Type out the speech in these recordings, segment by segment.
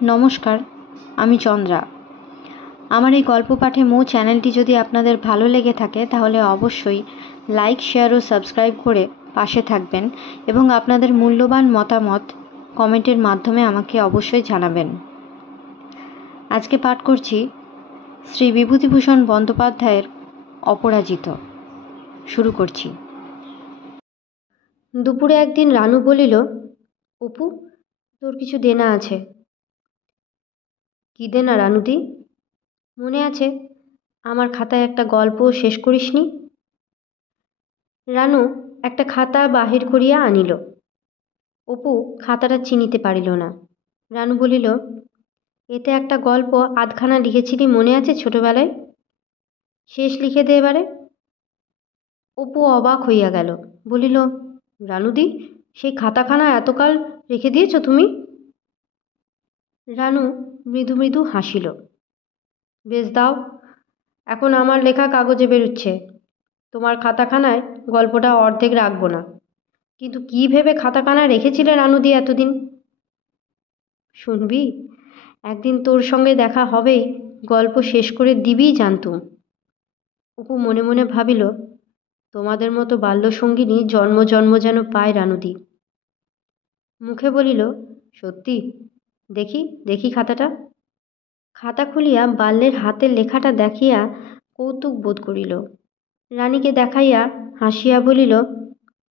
নমস্কার, আমি চন্দ্রা। আমার এই গল্প পাঠে মো চ্যানেলটি যদি আপনাদের ভালো লেগে থাকে তাহলে অবশ্যই লাইক, শেয়ার ও সাবস্ক্রাইব করে পাশে থাকবেন এবং আপনাদের মূল্যবান মতামত কমেন্টের মাধ্যমে আমাকে অবশ্যই জানাবেন। আজকে পাঠ করছি শ্রী বিভূতিভূষণ বন্দ্যোপাধ্যায়ের অপরাজিত। শুরু করছি। দুপুরে একদিন রানু বলিল, অপু, তোর কিছু দেনা আছে। কী দেনা রানুদি? মনে আছে আমার খাতায় একটা গল্প শেষ করিসনি? রানু একটা খাতা বাহির করিয়া আনিল। অপু খাতাটা চিনিতে পারিল না। রানু বলিল, এতে একটা গল্প আধখানা লিখেছিলি, মনে আছে ছোটবেলায়? শেষ লিখে দে এবারে। অপু অবাক হইয়া গেল, বলিল, রানুদি, সেই খাতাখানা এতকাল রেখে দিয়েছ তুমি? রানু মৃদু মৃদু হাসিল। বেশ দাও, এখন আমার লেখা কাগজে বেরুচ্ছে। তোমার খাতাখানায় গল্পটা অর্ধেক রাখবো না। কিন্তু কী ভেবে খাতাখানা রেখেছিলে রানুদি এতদিন? শুনবি, একদিন তোর সঙ্গে দেখা হবেই, গল্প শেষ করে দিবিই জানতুম। অপু মনে মনে ভাবিল, তোমাদের মতো বাল্যসঙ্গিনী জন্ম জন্ম যেন পায় রানুদি। মুখে বলিল, সত্যি? দেখি দেখি খাতাটা। খাতা খুলিয়া বাল্যের হাতের লেখাটা দেখিয়া কৌতুক বোধ করিল। রানীকে দেখাইয়া হাসিয়া বলিল,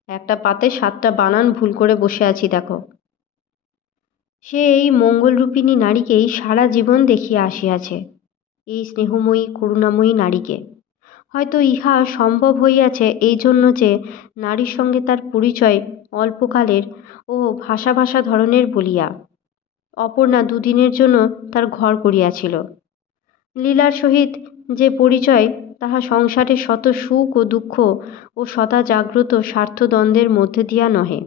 একটা পাতে 7টা বানান ভুল করে বসে আছি দেখো। সে এই মঙ্গলরূপিণী নারীকেই সারা জীবন দেখিয়া আসিয়াছে, এই স্নেহময়ী করুণাময়ী নারীকে। হয়তো ইহা সম্ভব হইয়াছে এই জন্য যে নারীর সঙ্গে তার পরিচয় অল্পকালের ও ভাষা ভাষা ধরনের বলিয়া। অপর্ণা দুদিনের জন্য তার ঘর করিয়াছিল। লীলার সহিত যে পরিচয়, তাহা সংসারের শত সুখ ও দুঃখ ও সদা জাগ্রত স্বার্থদ্বন্দ্বের মধ্যে দিয়া নহে।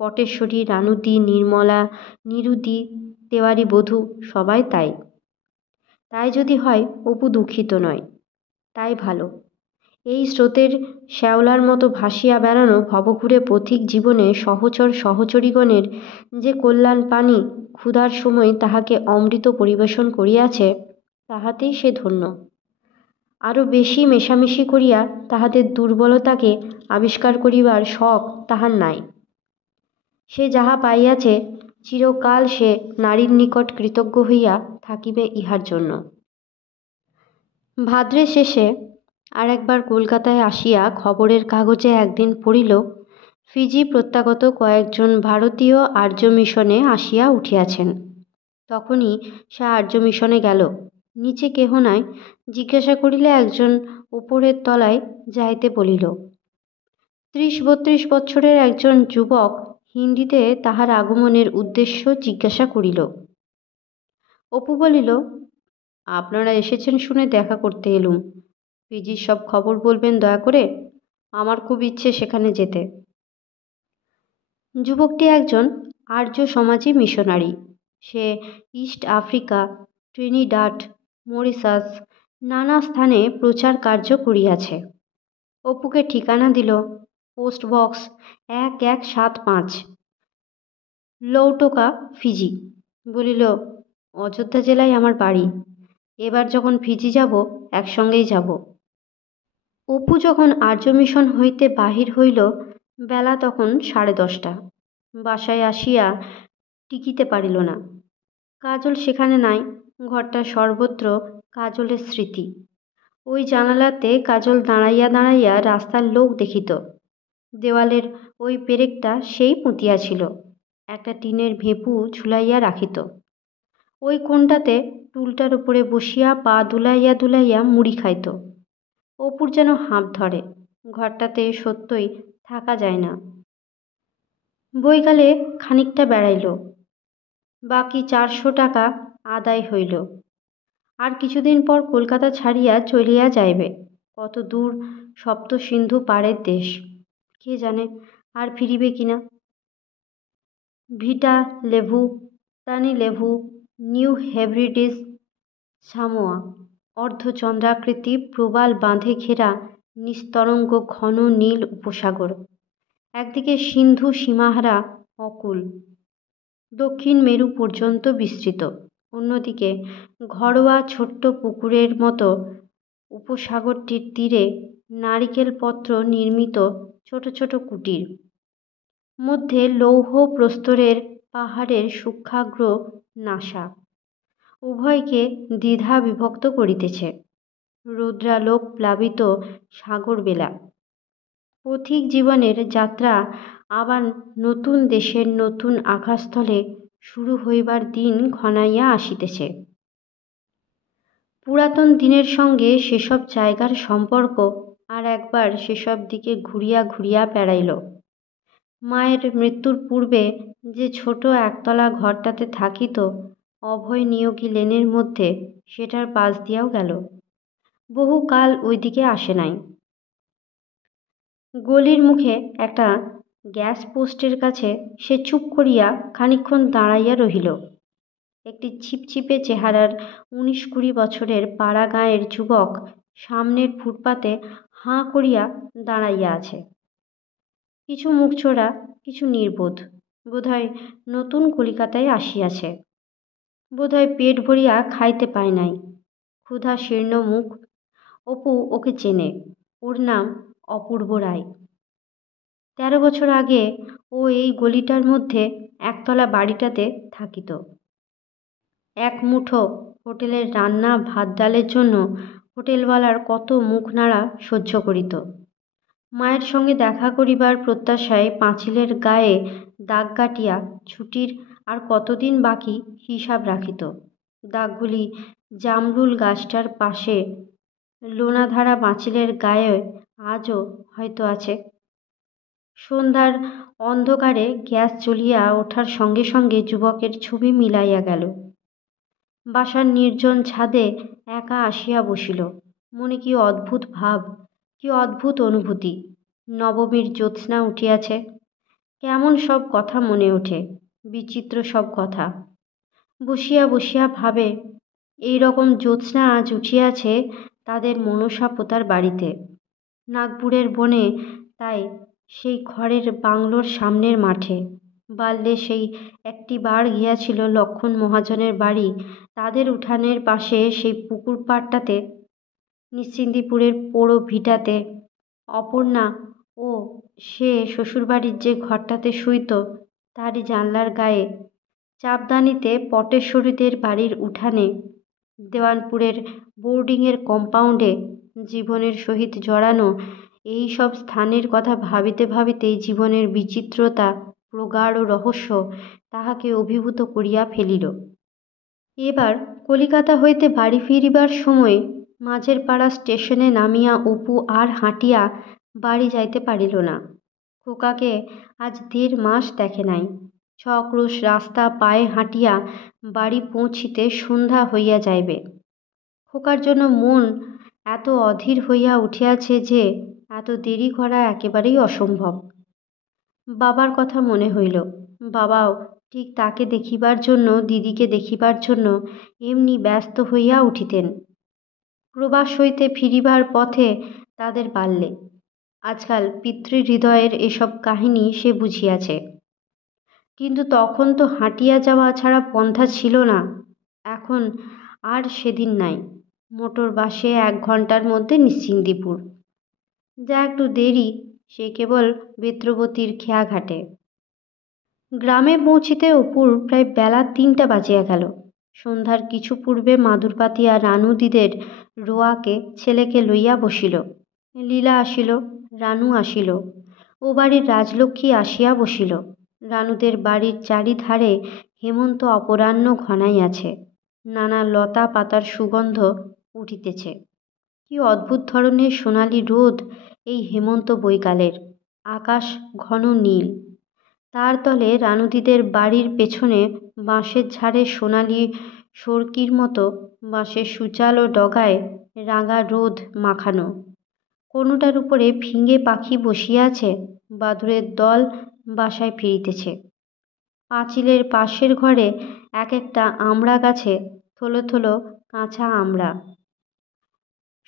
পটেশ্বরী, রানুদি, নির্মলা, নিরুদি, তেওয়ারি বধূ সবাই তাই। তাই যদি হয়, অপু দুঃখিত নয়, তাই ভালো। এই স্রোতের শ্যাওলার মতো ভাসিয়া বেড়ানো ভবঘুরে পথিক জীবনে সহচর সহচরীগণের যে কল্যাণ পানি ক্ষুধার সময় তাহাকে অমৃত পরিবেশন করিয়াছে, তাহাতেই সে ধন্য। আরও বেশি মেশামেশি করিয়া তাহাদের দুর্বলতাকে আবিষ্কার করিবার শখ তাহার নাই। সে যাহা পাইয়াছে, চিরকাল সে নারীর নিকট কৃতজ্ঞ হইয়া থাকিবে ইহার জন্য। ভাদ্রের শেষে আর একবার কলকাতায় আসিয়া খবরের কাগজে একদিন পড়িল, ফিজি প্রত্যাগত কয়েকজন ভারতীয় আর্য মিশনে আসিয়া উঠিয়াছেন। তখনই সে আর্য মিশনে গেল। নিচে কেহ নাই, জিজ্ঞাসা করিলে একজন ওপরের তলায় যাইতে বলিল। 30-32 বৎসরের একজন যুবক হিন্দিতে তাহার আগমনের উদ্দেশ্য জিজ্ঞাসা করিল। অপু বলিল, আপনারা এসেছেন শুনে দেখা করতে এলুম। ফিজির সব খবর বলবেন দয়া করে, আমার খুব ইচ্ছে সেখানে যেতে। যুবকটি একজন আর্য সমাজী মিশনারি। সে ইস্ট আফ্রিকা, ট্রিনিডাড, মরিশাস নানা স্থানে প্রচার কার্য করিয়াছে। অপুকে ঠিকানা দিল, পোস্ট বক্স 1175, লৌটোকা, ফিজি। বলিল, অযোধ্যা জেলায় আমার বাড়ি। এবার যখন ফিজি যাব, একসঙ্গেই যাব। অপু যখন আর্য মিশন হইতে বাহির হইল, বেলা তখন 10:30। বাসায় আসিয়া টিকিতে পারিল না। কাজল সেখানে নাই। ঘরটা সর্বত্র কাজলের স্মৃতি। ওই জানালাতে কাজল দাঁড়াইয়া দাঁড়াইয়া রাস্তার লোক দেখিত। দেওয়ালের ওই পেরেকটা সেই পুঁতিয়াছিল, একটা টিনের ভেঁপু ঝুলাইয়া রাখিত। ওই কোণটাতে টুলটার উপরে বসিয়া পা দুলাইয়া দুলাইয়া মুড়ি খাইত। অপুর যেন হাঁপ ধরে, ঘরটাতে সত্যই থাকা যায় না। বৈকালে খানিকটা বেড়াইল, বাকি 400 টাকা আদায় হইল। আর কিছুদিন পর কলকাতা ছাড়িয়া চলিয়া যাইবে। কত দূর সপ্ত সিন্ধু পাড়ের দেশ, কে জানে আর ফিরিবে কিনা। ভিটা লেভু, তানি লেভু, নিউ হেব্রিডিস, সামোয়া, অর্ধচন্দ্রাকৃতি প্রবাল বাঁধে ঘেরা নিস্তরঙ্গ ঘন নীল উপসাগর। একদিকে সিন্ধু সীমাহারা অকুল, দক্ষিণ মেরু পর্যন্ত বিস্তৃত। অন্যদিকে ঘরোয়া ছোট্ট পুকুরের মতো উপসাগরটির তীরে নারিকেলপত্র নির্মিত ছোট ছোট কুটির, মধ্যে লৌহ প্রস্তরের পাহাড়ের সূক্ষ্মাগ্র নাসা উভয়কে দ্বিধা বিভক্ত করিতেছে। রুদ্রালোক প্লাবিত সাগরবেলা। পথিক জীবনের যাত্রা আবার নতুন দেশের নতুন আকাশস্থলে শুরু হইবার দিন ঘনাইয়া আসিতেছে। পুরাতন দিনের সঙ্গে সেসব জায়গার সম্পর্ক আর একবার সেসব দিকে ঘুরিয়া ঘুরিয়া বেড়াইল। মায়ের মৃত্যুর পূর্বে যে ছোট একতলা ঘরটাতে থাকিত অভয় নিয়োগী লেনের মধ্যে, সেটার পাশ দিয়াও গেল। বহুকাল ওইদিকে আসে নাই। গলির মুখে একটা গ্যাস পোস্টের কাছে সে চুপ করিয়া খানিকক্ষণ দাঁড়াইয়া রহিল। একটি ছিপছিপে চেহারার 19-20 বছরের পাড়া গাঁয়ের যুবক সামনের ফুটপাতে হাঁ করিয়া দাঁড়াইয়া আছে। কিছু মুখচোরা, কিছু নির্বোধ। বোধহয় নতুন কলিকাতায় আসিয়াছে। বোধহয় পেট ভরিয়া খাইতে পায় নাই। ক্ষুধা শীর্ণ মুখ। অপু ওকে চেনে। ওর নাম অপূর্ব রায়। 13 বছর আগে ও এই গলিটার মধ্যে একতলা বাড়িটাতে থাকিত। এক মুঠো হোটেলের রান্না ভাত ডালের জন্য হোটেলওয়ালার কত মুখ নাড়া সহ্য করিত। মায়ের সঙ্গে দেখা করিবার প্রত্যাশায় পাঁচিলের গায়ে দাগ কাটিয়া ছুটির আর কতদিন বাকি হিসাব রাখিত। দাগগুলি জামরুল গাছটার পাশে লোনাধারা পাঁচিলের গায়ে আজও হয়তো আছে। সন্ধ্যার অন্ধকারে গ্যাস জ্বলিয়া ওঠার সঙ্গে সঙ্গে যুবকের ছবি মিলাইয়া গেল। বাসার নির্জন ছাদে একা আসিয়া বসিল। মনে কি অদ্ভুত ভাব, কি অদ্ভুত অনুভূতি। নবমীর জ্যোৎস্না উঠিয়াছে। কেমন সব কথা মনে ওঠে, বিচিত্র সব কথা। বসিয়া বসিয়া ভাবে, এই রকম জ্যোৎস্না আজ উঠিয়াছে তাদের মনসা পোতার বাড়িতে, নাগপুরের বনে, তাই সেই ঘরের বাংলোর সামনের মাঠে। বাল্যে সেই একটি বার গিয়াছিল লক্ষণ মহাজনের বাড়ি, তাদের উঠানের পাশে সেই পুকুর পাড়টাতে, নিশ্চিন্দিপুরের পোড়ো ভিটাতে। অপর্ণা ও সে শ্বশুরবাড়ির যে ঘরটাতে শুইত তারই জানলার গায়ে, চাপদানিতে পটেশ্বরীদের বাড়ির উঠানে, দেওয়ানপুরের বোর্ডিংয়ের কম্পাউন্ডে জীবনের সহিত জড়ানো এই সব স্থানের কথা ভাবিতে ভাবিতেই জীবনের বিচিত্রতা, প্রগাঢ় রহস্য তাহাকে অভিভূত করিয়া ফেলিল। এবার কলিকাতা হইতে বাড়ি ফিরিবার সময় মাঝের পাড়া স্টেশনে নামিয়া অপু আর হাঁটিয়া বাড়ি যাইতে পারিল না। খোকাকে আজ 1.5 মাস দেখে নাই। 6 ক্রোশ রাস্তা পায়ে হাঁটিয়া বাড়ি পৌঁছিতে সন্ধ্যা হইয়া যাইবে। খোকার জন্য মন এত অধীর হইয়া উঠিয়াছে যে এত দেরি করা একেবারেই অসম্ভব। বাবার কথা মনে হইল। বাবাও ঠিক তাকে দেখিবার জন্য, দিদিকে দেখিবার জন্য এমনি ব্যস্ত হইয়া উঠিতেন। প্রবাস হইতে ফিরিবার পথে তাদের বাল্যে। আজকাল পিতৃহৃদয়ের এসব কাহিনী সে বুঝিয়াছে। কিন্তু তখন তো হাঁটিয়া যাওয়া ছাড়া পন্থা ছিল না। এখন আর সেদিন নাই। মোটর বাসে 1 ঘণ্টার মধ্যে নিশ্চিন্দিপুর। যা একটু দেরি, সে কেবল বেত্রবতীর খেয়াঘাটে। গ্রামে পৌঁছিতে অপুর প্রায় বেলা 3টা বাজিয়া গেল। সন্ধ্যার কিছু পূর্বে মাদুরপাতিয়া রানুদিদের রোয়াকে ছেলেকে লইয়া বসিল। লীলা আসিল, রানু আসিল, ও বাড়ির রাজলক্ষ্মী আসিয়া বসিল। রানুদের বাড়ির চারিধারে হেমন্ত অপরাহ্ন ঘনাইয়াছে। নানা লতা পাতার সুগন্ধ উঠিতেছে। কি অদ্ভুত ধরনের সোনালি রোদ এই হেমন্ত বৈকালের। আকাশ ঘন নীল। তার তলে রানুদিদের বাড়ির পেছনে বাঁশের ঝাড়ে সোনালি সরকির মতো বাঁশের সুচালো ডগায় রাঙা রোদ মাখানো। কোনোটার উপরে ফিঙে পাখি বসিয়া আছে। বাদুড়ের দল বাসায় ফিরিতেছে। পাঁচিলের পাশের ঘরে এক একটা আমড়া গাছে থলো থলো কাঁচা আমড়া।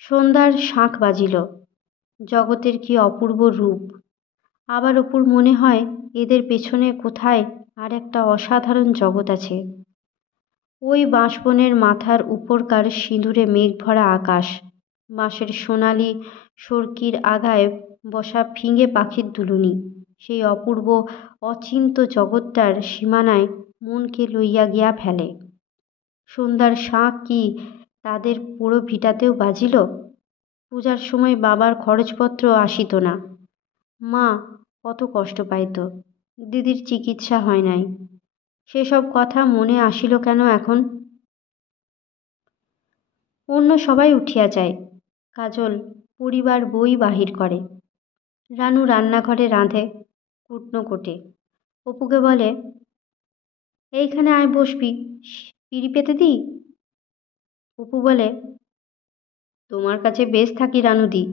সন্ধ্যার শাঁখ বাজিল। জগতের কি অপূর্ব রূপ। আবার অপুর মনে হয় এদের পেছনে কোথায় আর একটা অসাধারণ জগৎ আছে। ওই বাঁশবনের মাথার উপরকার সিঁদুরে মেঘ ভরা আকাশ, বাঁশের সোনালি সরকির আগায় বসা ফিঙে পাখির দুলুনি, সেই অপূর্ব অচিন্ত জগৎটার সীমানায় মনকে লইয়া গিয়া ফেলে। সন্ধ্যার শাঁখ কি তাদের পোড়ো ভিটাতেও বাজিল? পূজার সময় বাবার খরচপত্র আসিত না। মা কত কষ্ট পাইত, দিদির চিকিৎসা হয় নাই, সেসব কথা মনে আসিল কেন এখন? অন্য সবাই উঠিয়া যায়। কাজল পরিবার বই বাহির করে। রানু রান্নাঘরে রাঁধে, কুটনো কোটে। অপুকে বলে, এইখানে আয় বসবি, পিঁড়ি পেতে দিই? অপু বলে, তোমার কাছে বেশ থাকি রানুদি,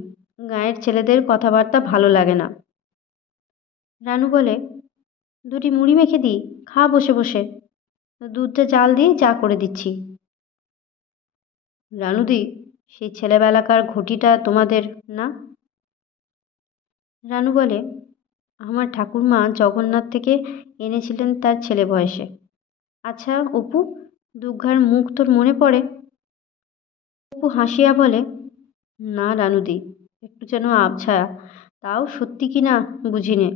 গাঁয়ের ছেলেদের কথাবার্তা ভালো লাগে না। রানু বলে, দুটি মুড়ি মেখে দিই, খা বসে বসে, দুধটা জাল দিয়ে চা করে দিচ্ছি। রানুদি, সেই ছেলেবেলাকার ঘটিটা তোমাদের না? রানু বলে, আমার ঠাকুরমা জগন্নাথ থেকে এনেছিলেন তার ছেলে বয়সে। আচ্ছা অপু, দুর্গার মুখ তোর মনে পড়ে? অপু হাসিয়া বলে, না রানুদি, একটু যেন আবছা, তাও সত্যি কি না বুঝিনে।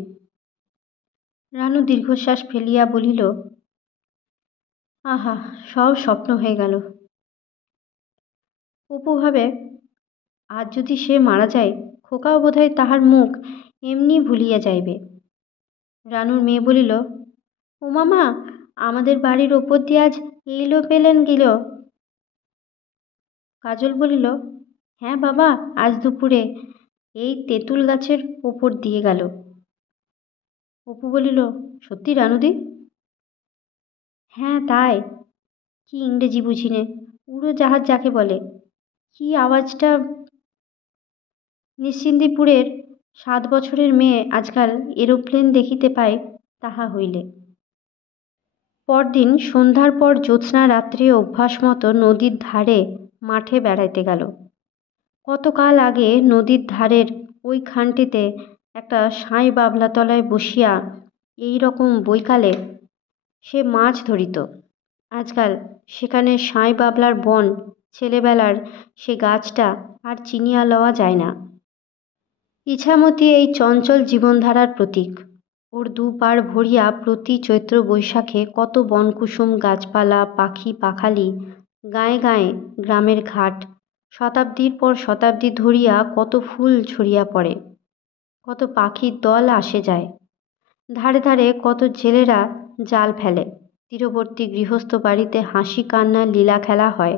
রানু দীর্ঘশ্বাস ফেলিয়া বলিল, আহা, সব স্বপ্ন হয়ে গেল। অপু ভাবে, আজ যদি সে মারা যায়, খোকাও বোধহয় তাহার মুখ এমনি ভুলিয়া যাইবে। রানুর মেয়ে বলিল, ও মামা, আমাদের বাড়ির ওপর দিয়ে আজ এইলো পেলেন গেল? কাজল বলিল, হ্যাঁ বাবা, আজ দুপুরে এই তেঁতুল গাছের ওপর দিয়ে গেল। অপু বলিল, সত্যি রানুদি? হ্যাঁ তাই। কি ইংরেজি বুঝিনে, উড়োজাহাজ যাকে বলে। কি আওয়াজটা! নিশ্চিন্দিপুরের 7 বছরের মেয়ে আজকাল এরোপ্লেন দেখিতে পায় তাহা হইলে। পরদিন সন্ধ্যার পর জ্যোৎস্না রাত্রে অভ্যাস মতো নদীর ধারে মাঠে বেড়াইতে গেল। কতকাল আগে নদীর ধারের ওইখানটিতে একটা সাঁই বাবলা তলায় বসিয়া এই রকম বৈকালে সে মাছ ধরিত। আজকাল সেখানে সাঁই বাবলার বন, ছেলেবেলার সে গাছটা আর চিনিয়া লওয়া যায় না। ইছামতি এই চঞ্চল জীবনধারার প্রতীক। ওর দুপার ভরিয়া প্রতি চৈত্র বৈশাখে কত বনকুসুম গাছপালা, পাখি পাখালি, গায়ে গায়ে গ্রামের ঘাট, শতাব্দীর পর শতাব্দী ধরিয়া কত ফুল ছড়িয়া পড়ে, কত পাখির দল আসে যায়। ধারে ধারে কত জেলেরা জাল ফেলে, তীরবর্তী গৃহস্থ বাড়িতে হাসি কান্না লীলা খেলা হয়।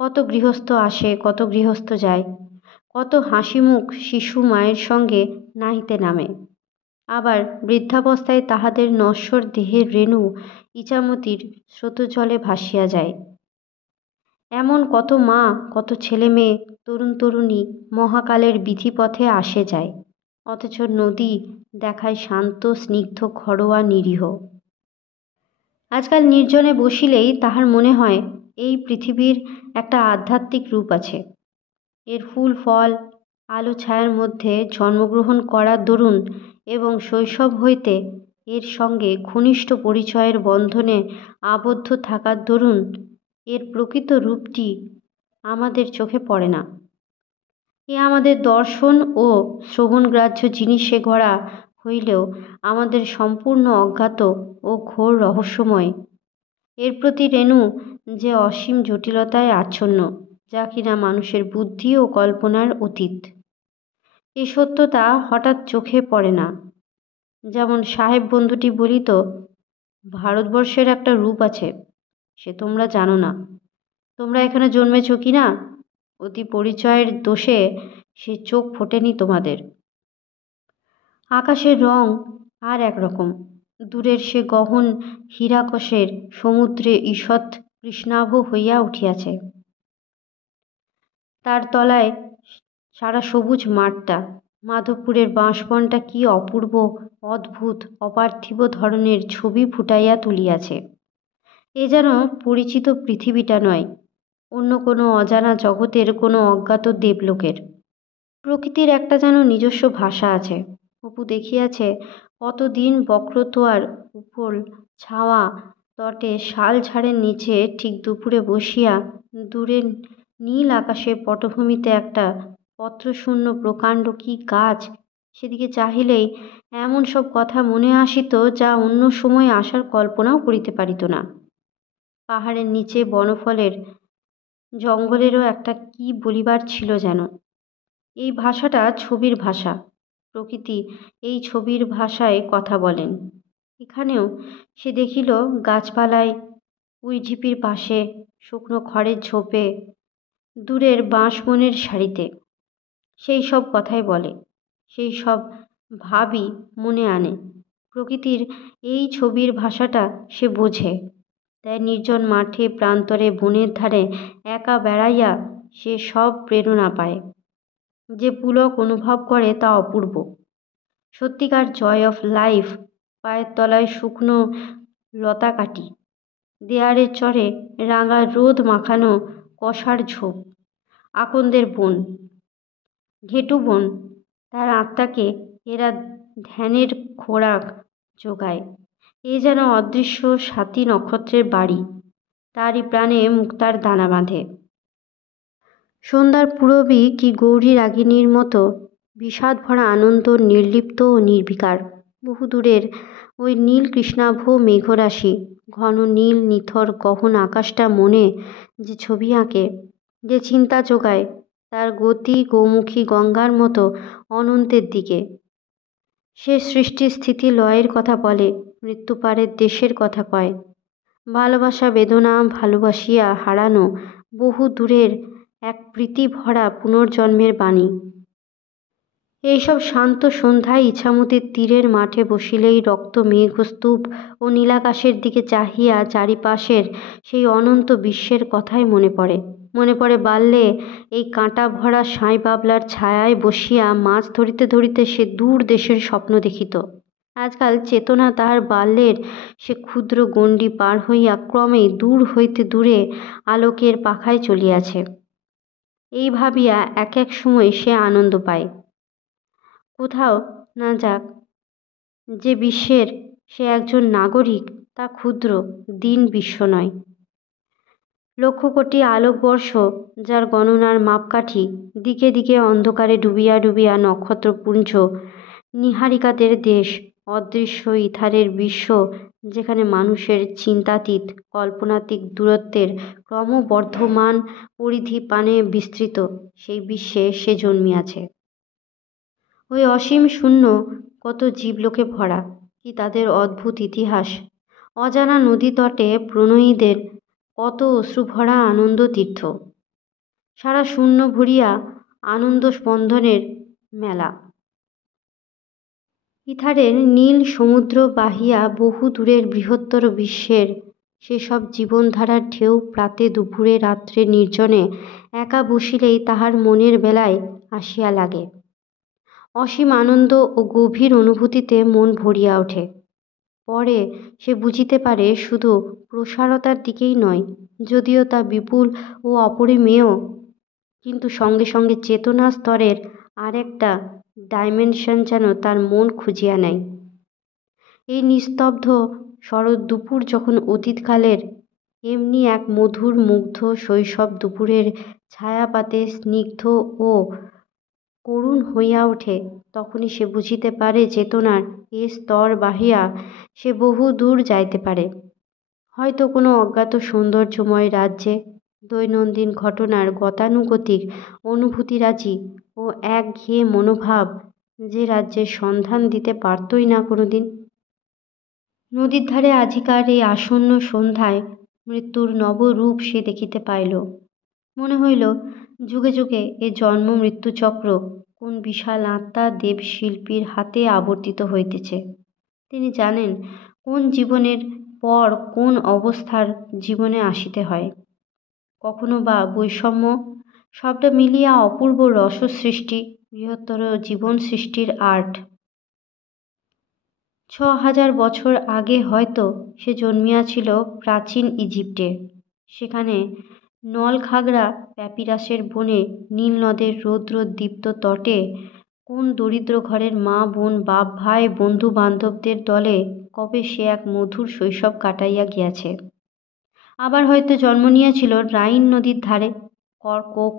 কত গৃহস্থ আসে, কত গৃহস্থ যায়, কত হাসিমুখ শিশু মায়ের সঙ্গে নাহিতে নামে। আবার বৃদ্ধাবস্থায় তাহাদের নশ্বর দেহের রেণু ইছামতির স্রোতজলে ভাসিয়া যায়। এমন কত মা, কত ছেলে মেয়ে, তরুণ তরুণী মহাকালের বিধিপথে আসে যায়, অথচ নদী দেখায় শান্ত স্নিগ্ধ ঘরোয়া নিরীহ। আজকাল নির্জনে বসিলেই তাহার মনে হয় এই পৃথিবীর একটা আধ্যাত্মিক রূপ আছে। এর ফুল ফল আলো ছায়ার মধ্যে জন্মগ্রহণ করার দরুন এবং শৈশব হইতে এর সঙ্গে ঘনিষ্ঠ পরিচয়ের বন্ধনে আবদ্ধ থাকার দরুন এর প্রকৃত রূপটি আমাদের চোখে পড়ে না। এ আমাদের দর্শন ও শ্রবণগ্রাহ্য জিনিসে গড়া হইলেও আমাদের সম্পূর্ণ অজ্ঞাত ও ঘোর রহস্যময়। এর প্রতি রেণু যে অসীম জটিলতায় আচ্ছন্ন, যা কিনা মানুষের বুদ্ধি ও কল্পনার অতীত। এই সত্যতা হঠাৎ চোখে পড়ে না। যেমন সাহেব বন্ধুটি বলিত, ভারতবর্ষের একটা রূপ আছে, সে তোমরা জানো না। তোমরা এখানে জন্মেছ কি না, অতি পরিচয়ের দোষে সে চোখ ফোটেনি তোমাদের। আকাশের রং আর একরকম, দূরের সে গহন হীরাকশের সমুদ্রে ঈষৎ কৃষ্ণাভ হইয়া উঠিয়াছে। তার তলায় সারা সবুজ মাঠটা, মাধবপুরের বাঁশবনটা কি অপূর্ব, অদ্ভুত, অপার্থিব ধরনের ছবি ফুটাইয়া তুলিয়াছে। এ যেন পরিচিত পৃথিবীটা নয়, অন্য কোনো অজানা জগতের কোনো অজ্ঞাত দেবলোকের। প্রকৃতির একটা যেন নিজস্ব ভাষা আছে। অপু দেখিয়াছে কতদিন বক্রতোয়ার উপর ছাওয়া তটে শাল ঝাড়ের নিচে ঠিক দুপুরে বসিয়া দূরের নীল আকাশের পটভূমিতে একটা পত্রশূন্য প্রকাণ্ড কি গাছ, সেদিকে চাহিলেই এমন সব কথা মনে আসিত যা অন্য সময় আসার কল্পনাও করিতে পারিত না। পাহাড়ের নিচে বনফলের জঙ্গলেরও একটা কি বলিবার ছিল যেন। এই ভাষাটা ছবির ভাষা। প্রকৃতি এই ছবির ভাষায় কথা বলেন। এখানেও সে দেখিল গাছপালায়, উইঢিপির পাশে, শুকনো খড়ের ঝোপে, দূরের বাঁশবনের সারিতে সেই সব কথাই বলে, সেই সব ভাবই মনে আনে। প্রকৃতির এই ছবির ভাষাটা সে বোঝে। তাই নির্জন মাঠে প্রান্তরে বনের ধারে একা বেড়াইয়া সে সব প্রেরণা পায়। যে পুলক অনুভব করে তা অপূর্ব। সত্যিকার জয় অফ লাইফ। পায়ের তলায় শুকনো লতাকাটি, দেয়ালের চরে রাঙা রোদ মাখানো কষার ঝোপ, আকন্দের বন, ঘেটু বন, তার আত্মাকে এরা ধ্যানের খোরাক যোগায়। এ যেন অদৃশ্য সাতী নক্ষত্রের বাড়ি, তারই প্রাণে মুক্তার দানা বাঁধে। সন্ধ্যার পূরবী কি গৌরী রাগিণীর মতো বিষাদ ভরা আনন্দ, নির্লিপ্ত ও নির্বিকার। বহুদূরের ওই নীল কৃষ্ণাভ মেঘরাশি, ঘন নীল নিথর গহন আকাশটা মনে যে ছবি আঁকে, যে চিন্তা যোগায়, তার গতি গৌমুখী গঙ্গার মতো অনন্তের দিকে। সে সৃষ্টি স্থিতি লয়ের কথা বলে, মৃত্যুপারের দেশের কথা কয়। ভালোবাসা বেদনা, ভালোবাসিয়া হারানো বহু দূরের এক প্রীতি ভরা পুনর্জন্মের বাণী। এইসব শান্ত সন্ধ্যায় ইছামতির তীরের মাঠে বসিলেই রক্ত মেঘস্তূপ ও নীলাকাশের দিকে চাহিয়া চারিপাশের সেই অনন্ত বিশ্বের কথাই মনে পড়ে। মনে পড়ে বাল্যে এই কাঁটা ভরা সাঁই বাবলার ছায়ায় বসিয়া মাছ ধরিতে ধরিতে সে দূর দেশের স্বপ্ন দেখিত। আজকাল চেতনা তাহার বাল্যের সে ক্ষুদ্র গণ্ডি পার হইয়া ক্রমে দূর হইতে দূরে আলোকের পাখায় চলিয়াছে। এই ভাবিয়া এক এক সময় সে আনন্দ পায়। কোথাও না যাক, যে বিশ্বের সে একজন নাগরিক, তা ক্ষুদ্র দীন বিশ্ব নয়। লক্ষ কোটি আলোকবর্ষ যার গণনার মাপকাঠি, দিকে দিকে অন্ধকারে ডুবিয়া ডুবিয়া নক্ষত্রপুঞ্জ, নীহারিকাদের দেশ, অদৃশ্য ইথারের বিশ্ব, যেখানে মানুষের চিন্তাতীত কল্পনাতীত দূরত্বের ক্রমবর্ধমান পরিধি পানে বিস্তৃত, সেই বিশ্বে সে জন্মিয়াছে। ওই অসীম শূন্য কত জীবলোকে ভরা, কি তাদের অদ্ভুত ইতিহাস! অজানা নদীতটে প্রণয়ীদের কত অশ্রুভরা আনন্দ তীর্থ! সারা শূন্য ভরিয়া আনন্দ স্পন্দনের মেলা। ইথারের নীল সমুদ্র বাহিয়া বহু দূরের বৃহত্তর বিশ্বের সেসব জীবনধারার ঢেউ প্রাতে দুপুরে রাত্রে নির্জনে একা বসিলেই তাহার মনের বেলায় আসিয়া লাগে। অসীম আনন্দ ও গভীর অনুভূতিতে মন ভরিয়া ওঠে। পরে সে বুঝিতে পারে শুধু প্রসারতার দিকেই নয়, যদিও তা বিপুল ও অপরিমেয়, কিন্তু সঙ্গে সঙ্গে চেতনা স্তরের আর একটা ডাইমেনশন যেন তার মন খুঁজিয়া নেয়। এই নিস্তব্ধ শরৎ দুপুর যখন অতীতকালের এমনি এক মধুর মুগ্ধ শৈশব দুপুরের ছায়াপাতে স্নিগ্ধ ও করুণ হইয়া ওঠে, তখনই সে বুঝিতে পারে চেতনার এ স্তর বাহিয়া সে বহু দূর যাইতে পারে। হয়তো কোনো অজ্ঞাত সৌন্দর্যময় রাজ্যে, দৈনন্দিন ঘটনার গতানুগতিক অনুভূতিরাজি ও একঘেয়ে মনোভাব, যে রাজ্যের সন্ধান দিতে পারতই না কোনোদিন। নদীর ধারে আজিকার এই আসন্ন সন্ধ্যায় মৃত্যুর নবরূপ সে দেখিতে পাইল। মনে হইল যুগে যুগে এ জন্ম মৃত্যুচক্র কোন বিশাল আত্মা দেবশিল্পীর হাতে আবর্তিত হইতেছে। তিনি জানেন কোন জীবনের পর কোন অবস্থার জীবনে আসিতে হয়। কখনো বা বৈষম্য, সবটা মিলিয়া অপূর্ব রসসৃষ্টি, বৃহত্তর জীবন সৃষ্টির আর্ট। ৬,০০০ বছর আগে হয়তো সে জন্মিয়াছিল প্রাচীন ইজিপ্টে। সেখানে নলখাগড়া প্যাপিরাসের বনে নীল নদের রৌদ্রদীপ্ত তটে কোন দরিদ্র ঘরের মা বোন বাপ ভাই বন্ধু বান্ধবদের দলে কবে সে এক মধুর শৈশব কাটাইয়া গিয়াছে। আবার হয়তো জন্ম নিয়েছিল রাইন নদীর ধারে, কর্কক,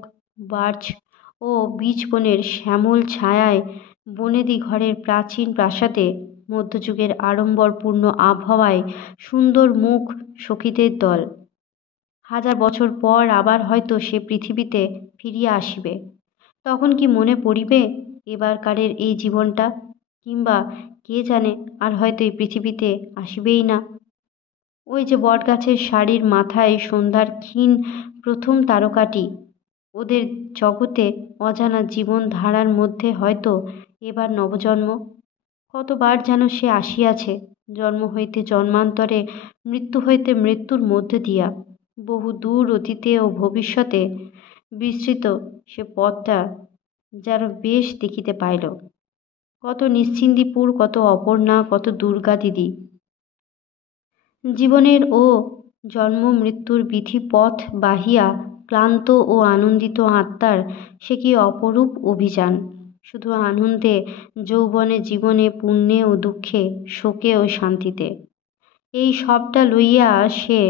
বার্চ ও বীচ বনের শ্যামল ছায়ায় বনেদি ঘরের প্রাচীন প্রাসাদে, মধ্যযুগের আড়ম্বরপূর্ণ আবহাওয়ায় সুন্দর মুখ সখীদের দল। হাজার বছর পর আবার হয়তো সে পৃথিবীতে ফিরিয়া আসিবে। তখন কি মনে পড়িবে এবারকারের এই জীবনটা? কিংবা কে জানে, আর হয়তো এই পৃথিবীতে আসিবেই না। ওই যে বটগাছের সারির মাথায় সন্ধ্যার ক্ষীণ প্রথম তারকাটি, ওদের জগতে অজানা জীবন ধারার মধ্যে হয়তো এবার নবজন্ম। কতবার যেন সে আসিয়াছে, জন্ম হইতে জন্মান্তরে, মৃত্যু হইতে মৃত্যুর মধ্যে দিয়া। বহু দূর অতীতে ও ভবিষ্যতে বিস্তৃত সে পথটা যেন বেশ দেখিতে পাইল। কত নিশ্চিন্দিপুর, কত অপর্ণা, কত দুর্গা দিদি। জীবনের ও জন্ম মৃত্যুর বিধি পথ বাহিয়া ক্লান্ত ও আনন্দিত আত্মার সে কি অপরূপ অভিযান! শুধু আনন্দে, যৌবনে, জীবনে, পুণ্যে ও দুঃখে, শোকে ও শান্তিতে, এই সবটা লইয়া সে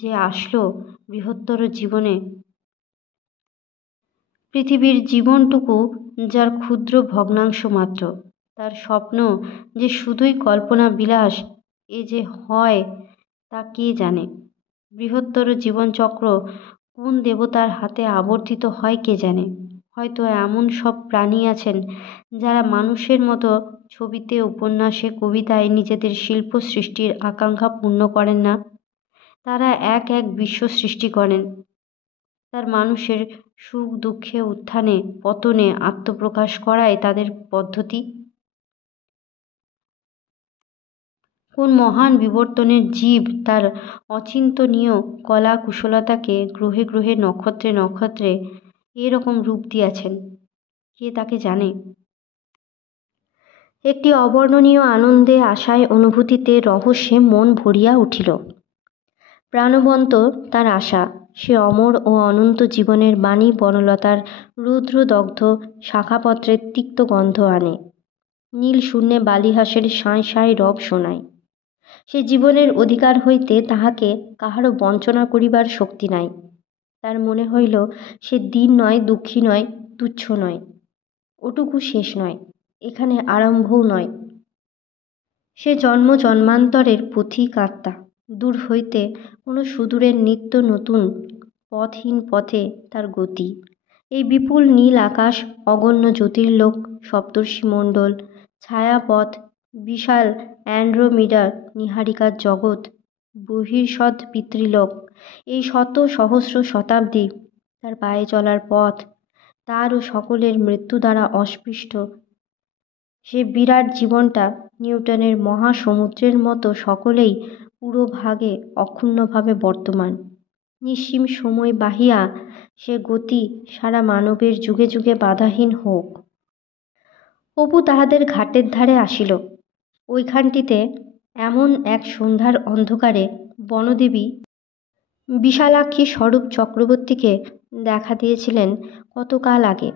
যে আসলো বৃহত্তর জীবনে। পৃথিবীর জীবনটুকু যার ক্ষুদ্র ভগ্নাংশ মাত্র, তার স্বপ্ন যে শুধুই কল্পনা বিলাস, এ যে হয় তা কে জানে। বৃহত্তর জীবনচক্র কোন দেবতার হাতে আবর্তিত হয় কে জানে। হয়তো এমন সব প্রাণী আছেন যারা মানুষের মতো ছবিতে, উপন্যাসে, কবিতায় নিজেদের শিল্প সৃষ্টির আকাঙ্ক্ষা পূর্ণ করেন না। তারা এক এক বিশ্ব সৃষ্টি করেন, তার মানুষের সুখ দুঃখে, উত্থানে পতনে আত্মপ্রকাশ করাই তাদের পদ্ধতি। কোন মহান বিবর্তনের জীব তার অচিন্তনীয় কলা কুশলতাকে গ্রহে গ্রহে, নক্ষত্রে নক্ষত্রে এরকম রূপ দিয়াছেন, কে তাকে জানে। একটি অবর্ণনীয় আনন্দে, আশায়, অনুভূতিতে, রহস্যে মন ভরিয়া উঠিল। প্রাণবন্ত তার আশা, সে অমর ও অনন্ত জীবনের বাণী বনলতার রুদ্রদগ্ধ শাখাপত্রের তিক্ত গন্ধ আনে। নীল শূন্যে বালিহাঁসের সাঁই সাঁই রব শোনায়। সে জীবনের অধিকার হইতে তাহাকে কাহারও বঞ্চনা করিবার শক্তি নাই। তার মনে হইল সে দীন নয়, দুঃখী নয়, তুচ্ছ নয়। ওটুকু শেষ নয়, এখানে আরম্ভও নয়। সে জন্ম জন্মান্তরের পথিক আত্মা। দূর হইতে কোনো সুদূরের নিত্য নতুন পথহীন পথে তার গতি। এই বিপুল নীল আকাশ, অগণ্য জ্যোতির্লোক, সপ্তর্ষিমণ্ডল, ছায়াপথ, বিশাল অ্যান্ড্রোমিডার নীহারিকার জগৎ, বহির্ষদ পিতৃলোক, এই শত সহস্র শতাব্দী তার পায়ে চলার পথ, তার ও সকলের মৃত্যু দ্বারা অস্পৃষ্ট সে বিরাট জীবনটা নিউটনের মহাসমুদ্রের মতো সকলেই পুরোভাগে অক্ষুণ্ণভাবে বর্তমান। নিঃসীম সময় বাহিয়া সে গতি সারা মানবের যুগে যুগে বাধাহীন হোক। অপু তাহাদের ঘাটের ধারে আসিল। ওইখানটিতে এমন এক সন্ধ্যার অন্ধকারে বনদেবী বিশালাক্ষী স্বরূপ চক্রবর্তীকে দেখা দিয়েছিলেন কতকাল আগে।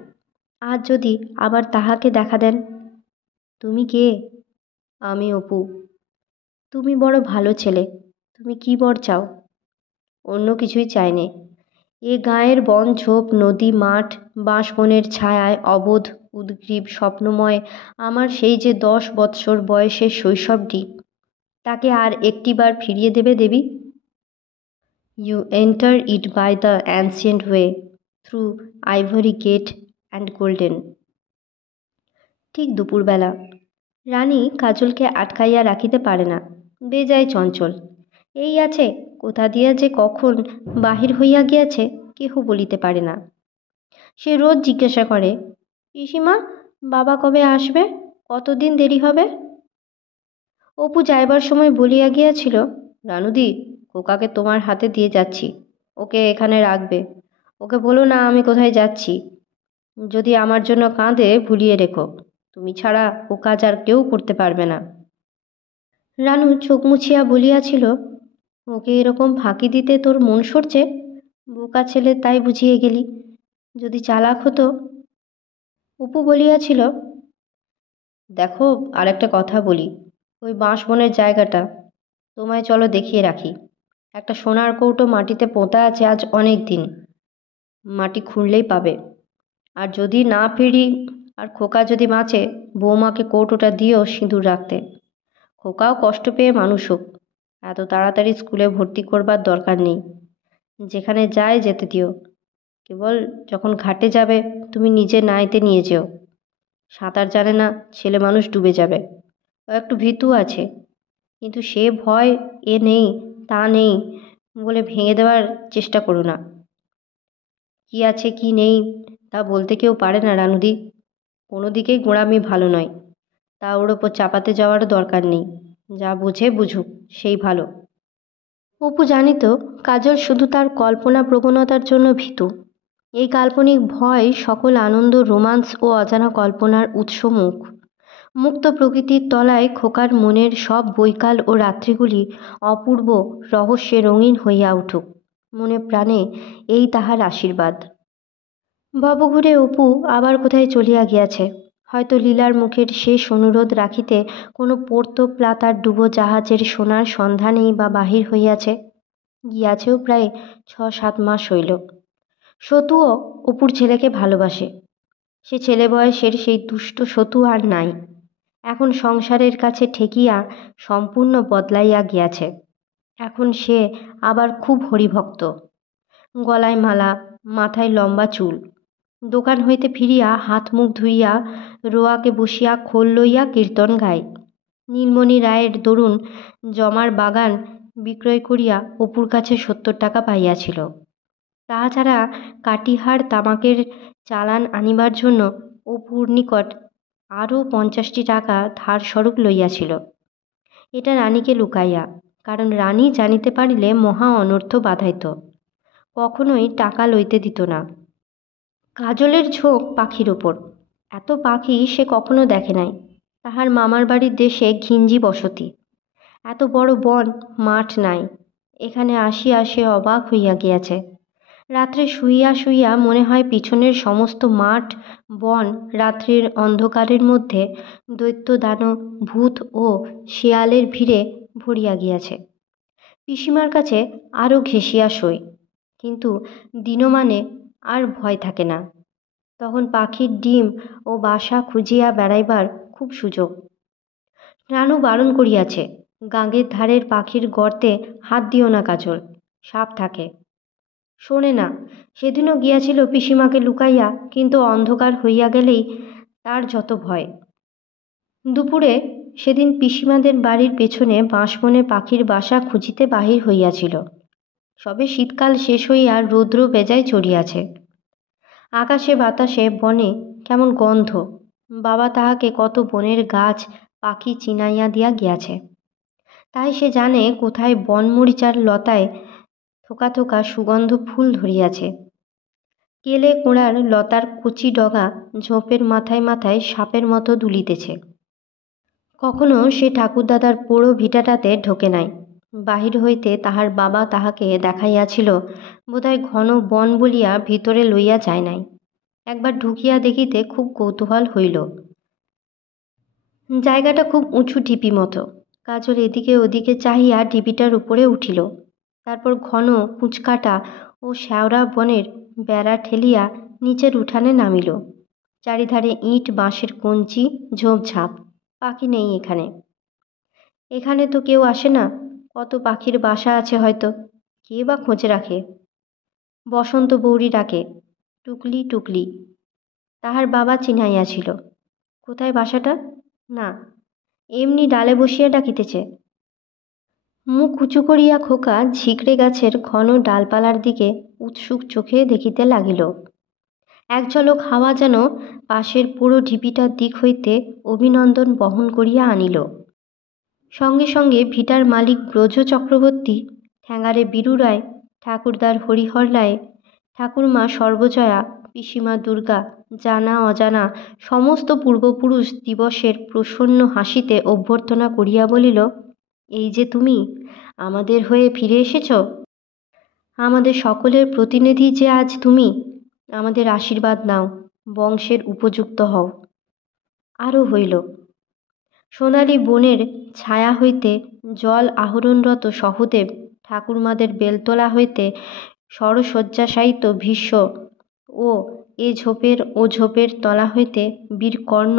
আজ যদি আবার তাহাকে দেখা দেন। তুমি কে? আমি অপু। তুমি বড় ভালো ছেলে। তুমি কি বর চাও? অন্য কিছুই চাই নে। এ গাঁয়ের বন ঝোপ, নদী, মাঠ, বাঁশবনের ছায়ায় অবোধ উদ্গ্রীব স্বপ্নময় আমার সেই যে 10 বৎসর বয়সের শৈশবটি, তাকে আর একটিবার ফিরিয়ে দেবে দেবী? You enter it by the ancient way, through ivory gate and golden. ঠিক দুপুরবেলা। রানী কাজলকে আটকাইয়া রাখিতে পারে না, বেজায় চঞ্চল। এই আছে, কোথা দিয়া যে কখন বাহির হইয়া গিয়াছে কেহ বলিতে পারে না। সে রোজ জিজ্ঞাসা করে, পিসিমা, বাবা কবে আসবে? কতদিন দেরি হবে? অপু যাইবার সময় বলিয়া গিয়াছিল, রানুদি, খোকাকে তোমার হাতে দিয়ে যাচ্ছি, ওকে এখানে রাখবে। ওকে বলো না আমি কোথায় যাচ্ছি। যদি আমার জন্য কাঁদে ভুলিয়ে রেখো, তুমি ছাড়া ও কাজ আর কেউ করতে পারবে না। রানু চোখ মুছিয়া বলিয়াছিল, ওকে এরকম ফাঁকি দিতে তোর মন সরছে? বোকা ছেলে তাই বুঝিয়ে গেলি, যদি চালাক হতো। অপু বলিয়াছিল, দেখো, আরেকটা কথা বলি, ওই বাঁশবনের জায়গাটা তোমায় চলো দেখিয়ে রাখি। একটা সোনার কৌটো মাটিতে পোঁতা আছে আজ অনেক দিন, মাটি খুঁড়লেই পাবে। আর যদি না ফিরি আর খোকা যদি বাঁচে, বৌমাকে কৌটোটা দিও সিঁদুর রাখতে। খোকাও কষ্ট পেয়ে মানুষ হোক, এত তাড়াতাড়ি স্কুলে ভর্তি করবার দরকার নেই। যেখানে যায় যেতে দিও, কেবল যখন ঘাটে যাবে তুমি নিজে নাইতে নিয়ে যেও। সাঁতার জানে না, ছেলে মানুষ ডুবে যাবে। ও একটু ভীতু আছে, কিন্তু সে ভয় এ নেই তা নেই বলে ভেঙে দেওয়ার চেষ্টা করো না। কি আছে কি নেই তা বলতে কেউ পারে না রানুদি। কোনো দিকেই গোঁড়ামি ভালো নয়, তা ওর ওপর চাপাতে যাওয়ার দরকার নেই। যা বুঝে বুঝুক, সেই ভালো। অপু জানিত কাজল শুধু তার কল্পনা প্রবণতার জন্য ভীতু। এই কাল্পনিক ভয় সকল আনন্দ, রোমান্স ও অজানা কল্পনার উৎসমুখ। মুক্ত প্রকৃতির তলায় খোকার মনের সব বৈকাল ও রাত্রিগুলি অপূর্ব রহস্যে রঙিন হইয়া উঠুক, মনে প্রাণে এই তাহার আশীর্বাদ। ভবঘুরে অপু আবার কোথায় চলিয়া গিয়াছে। হয়তো লীলার মুখের শেষ অনুরোধ রাখিতে কোনো পোর্তো প্লাতার ডুবো জাহাজের সোনার সন্ধানেই বা বাহির হইয়াছে। গিয়াছেও প্রায় 6-7 মাস হইল। সতুও অপুর ছেলেকে ভালোবাসে। সে ছেলে বয়সের সেই দুষ্ট সতু আর নাই। এখন সংসারের কাছে ঠেকিয়া সম্পূর্ণ বদলাইয়া গিয়াছে। এখন সে আবার খুব হরিভক্ত। গলায় মালা, মাথায় লম্বা চুল। দোকান হইতে ফিরিয়া হাত মুখ ধুইয়া রোয়াকে বসিয়া খোল লইয়া কীর্তন গায়। নীলমণি রায়ের দরুন জমার বাগান বিক্রয় করিয়া অপুর কাছে 70 টাকা পাইয়াছিল। তাহা ছাড়া কাটিহার তামাকের চালান আনিবার জন্য অপুর নিকট আরও 50টি টাকা ধার স্বরূপ লইয়াছিল। এটা রানীকে লুকাইয়া, কারণ রানী জানিতে পারিলে মহা অনর্থ বাধাইত। কখনোই টাকা লইতে দিত না। কাজলের ঝোঁক পাখির ওপর। এত পাখি সে কখনো দেখে নাই। তাহার মামার বাড়ির দেশে ঘিঞ্জি বসতি। এত বড় বন, মাঠ নাই। এখানে আসিয়া সে অবাক হইয়া গিয়াছে। রাত্রে শুইয়া শুইয়া মনে হয় পিছনের সমস্ত মাঠ, বন রাত্রির অন্ধকারের মধ্যে দৈত্য, দানব, ভূত ও শেয়ালের ভিড়ে ভরিয়া গিয়াছে। পিসিমার কাছে আরও ঘেঁষিয়া শোয়, কিন্তু দিনমানে আর ভয় থাকে না। তখন পাখির ডিম ও বাসা খুঁজিয়া বেড়াইবার খুব সুযোগ। রানু বারণ করিয়াছে, গাঙের ধারের পাখির গর্তে হাত দিও না কাজল, সাপ থাকে। শোনে না। সেদিনও গিয়াছিল পিসিমাকে লুকাইয়া, কিন্তু অন্ধকার হইয়া গেলেই তার যত ভয়। দুপুরে সেদিন পিসিমাদের বাড়ির পেছনে বাঁশবনে পাখির বাসা খুঁজিতে বাহির হইয়াছিল। সবে শীতকাল শেষ হইয়া রৌদ্র বেজায় চড়িয়াছে। আকাশে বাতাসে বনে কেমন গন্ধ। বাবা তাহাকে কত বনের গাছ পাখি চিনাইয়া দিয়া গিয়াছে। তাই সে জানে কোথায় বনমরিচার লতায় থোকা থোকা সুগন্ধ ফুল ধরিয়াছে। কেলে কোঁড়ার লতার কচি ডগা ঝোপের মাথায় মাথায় সাপের মতো দুলিতেছে। কখনো সে ঠাকুরদাদার পোড়ো ভিটাটাতে ঢোকে নাই। বাহির হইতে তাহার বাবা তাহাকে দেখাইয়াছিল, বোধহয় ঘন বন বলিয়া ভিতরে লইয়া যায় নাই। একবার ঢুকিয়া দেখিতে খুব কৌতূহল হইল। জায়গাটা খুব উঁচু ঢিপি মতো। কাজল এদিকে ওদিকে চাহিয়া ঢিপিটার উপরে উঠিল। তারপর ঘন কুঁচকাটা ও শ্যাওড়া বনের বেড়া ঠেলিয়া নিচের উঠানে নামিল। চারিধারে ইট, বাঁশের কঞ্চি, ঝোপঝাপ। পাখি নেই এখানে। এখানে তো কেউ আসে না। কত পাখির বাসা আছে হয়তো, কে বা খোঁজ রাখে। বসন্ত বৌরি ডাকে, টুকলি টুকলি। তাহার বাবা চিনাইয়াছিল। কোথায় বাসাটা? না, এমনি ডালে বসিয়া ডাকিতেছে। মুখ উঁচু করিয়া খোকা ঝিকড়ে গাছের ঘন ডালপালার দিকে উৎসুক চোখে দেখিতে লাগিল। এক ঝলক হাওয়া যেন পাশের পুরো ঢিপিটার দিক হইতে অভিনন্দন বহন করিয়া আনিল। সঙ্গে সঙ্গে ভিটার মালিক ব্রজ চক্রবর্তী, ঠ্যাঙারে বীরু রায়, ঠাকুরদার হরিহর রায়, ঠাকুরমা সর্বজয়া, পিসিমা দুর্গা, জানা অজানা সমস্ত পূর্বপুরুষ দিবসের প্রসন্ন হাসিতে অভ্যর্থনা করিয়া বলিল, এই যে তুমি আমাদের হয়ে ফিরে এসেছ। আমাদের সকলের প্রতিনিধি যে আজ তুমি। আমাদের আশীর্বাদ নাও, বংশের উপযুক্ত হও। আরও হইল, সোনালি বনের ছায়া হইতে জল আহরণরত সহদেব, ঠাকুরমাদের বেলতলা হইতে সরশয্যাশায়িত ভীষ্ম ও ও ঝোপের তলা হইতে বীর কর্ণ,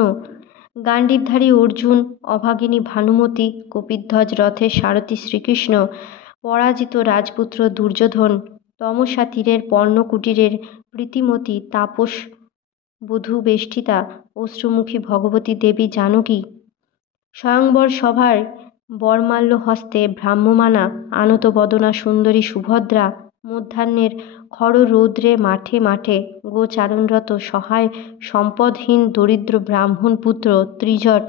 গান্ডীবধারী অর্জুন, অভাগিনী ভানুমতী, কপিধ্বজ রথের সারথি শ্রীকৃষ্ণ, পরাজিত রাজপুত্র দুর্যোধন, তমসা তীরের পর্ণকুটিরের প্রীতিমতী তাপস বধূ বেষ্টিতা, অশ্রুমুখী ভগবতী দেবী জানকী, স্বয়ংবর সভার বরমাল্য হস্তে ভ্রাম্যমানা আনতবদনা সুন্দরী সুভদ্রা, মধ্যাহ্নের খড় রৌদ্রে মাঠে মাঠে গোচারণরত সহায় সম্পদহীন দরিদ্র ব্রাহ্মণ পুত্র ত্রিজট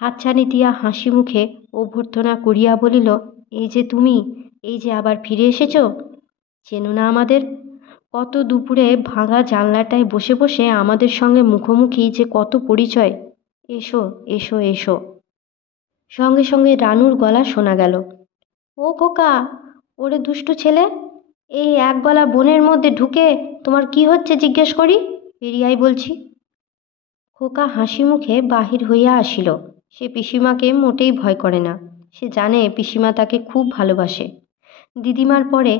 হাতছানি দিয়া হাসি মুখে অভ্যর্থনা করিয়া বলিল, এই যে তুমি, এই যে আবার ফিরে এসেছ। চেনো না আমাদের? কত দুপুরে ভাঙা জানলাটায় বসে বসে আমাদের সঙ্গে মুখোমুখি যে কত পরিচয়। এসো এসো এসো। সঙ্গে সঙ্গে রানুর গলা শোনা গেল, ও খোকা, ওরে দুষ্টু ছেলে, এই এক গলা বনের মধ্যে ঢুকে তোমার কি হচ্ছে জিজ্ঞেস করি, বেরিয়াই বলছি। খোকা হাসি মুখে বাহির হইয়া আসিল। সে পিসিমাকে মোটেই ভয় করে না। সে জানে পিসিমা তাকে খুব ভালোবাসে। দিদিমার পরে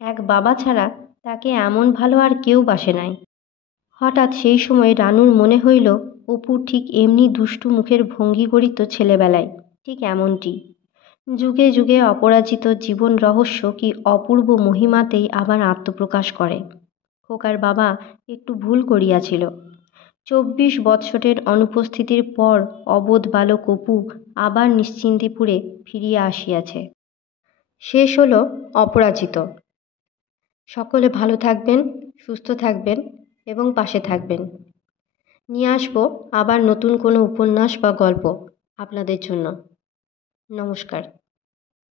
এক বাবা ছাড়া তাকে এমন ভালো আর কেউ বাসে নাই। হঠাৎ সেই সময় রানুর মনে হইল অপু ঠিক এমনি দুষ্টু মুখের ভঙ্গি করিত ছেলেবেলায়, ঠিক এমনটি। যুগে যুগে অপরাজিত জীবন রহস্য কি অপূর্ব মহিমাতেই আবার আত্মপ্রকাশ করে। খোকার বাবা একটু ভুল করিয়াছিল। 24 বৎসরের অনুপস্থিতির পর অবোধ বালক অপু আবার নিশ্চিন্তিপুরে ফিরিয়া আসিয়াছে। শেষ হলো অপরাজিত। সকলে ভালো থাকবেন, সুস্থ থাকবেন এবং পাশে থাকবেন। নিয়ে আসবো আবার নতুন কোনো উপন্যাস বা গল্প আপনাদের জন্য। নমস্কার।